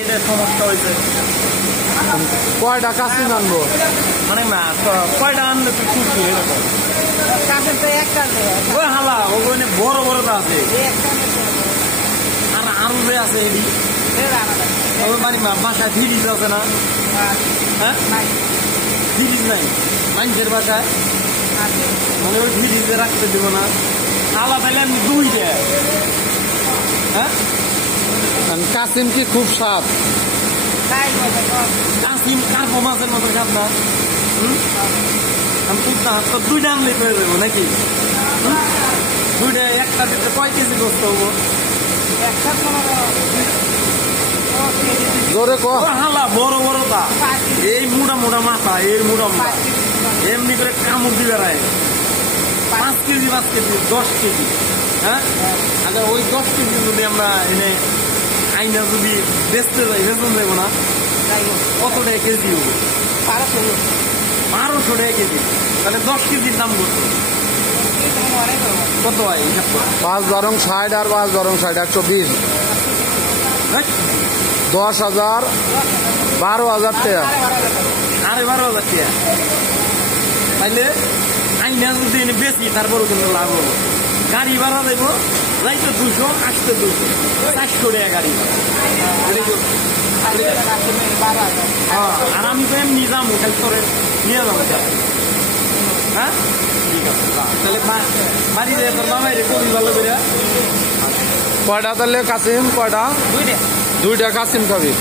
এটা সমস্যা হয়েছে। কয়টা কাশিম আনবো? মানে না কয়টা আনলে তুই খুশি এরকম? ওই হালা ওখানে বড় বড়টা আছে আর আরো যে আছে এটি ওই বাড়ি বাসায় ফ্রিজ আছে না? হ্যাঁ ফ্রিজ নাই মানুষের বাসায়, মানে ওই ফ্রিজে রাখতে দেবো না। আলা তাহলে আমি দুইটা। হ্যাঁ কাশিম কি খুব স্বাদ? কাশিম কার্পো মাছের মতো স্বাদ না? আমি বুঝতাম তো দুইটা আনলে পেয়ে যাবো নাকি? দুইটা একটার ভিতরে কয় কেজি গোস্ত হবো? জোরে কো। হালা বড় বড়টা এই মোটা মোটা মাথা এর মোটা মোটা এমনি করে কামড় দিবে রায় 5 কেজি 10 কেজি। হ্যাঁ আচ্ছা ওই 10 কেজি যদি আমরা এনে আইনা যদি বেচতে যাই বেতন দেবো না কত টাকা কেজি হবো? 1200 টাকা কেজি। তাহলে 10 কেজির দাম কত হয় হিসাব করে? 5 বরং 60 আর 5 বরং 60 120। 10,000 12,000 টাকা। 12,500 টাকা। তাইলে আইনা যদি এনে বেশি তারপরও কিন্তু লাভ হবো। গাড়ি ভাড়া দেবো যাইতে 200 আসতে 200 400 টাকা গাড়ি ভাড়া। আর আমি তো এমনি যাবো খালি করে নিয়ে যাবো। হ্যাঁ ঠিক আছে তাহলে বাড়ি যায় তোর বাবাই রে কবি ভালো করে। কয়টা তাহলে কাশিম? কয়টা? দুইটা। দুইটা কাশিম খাবি?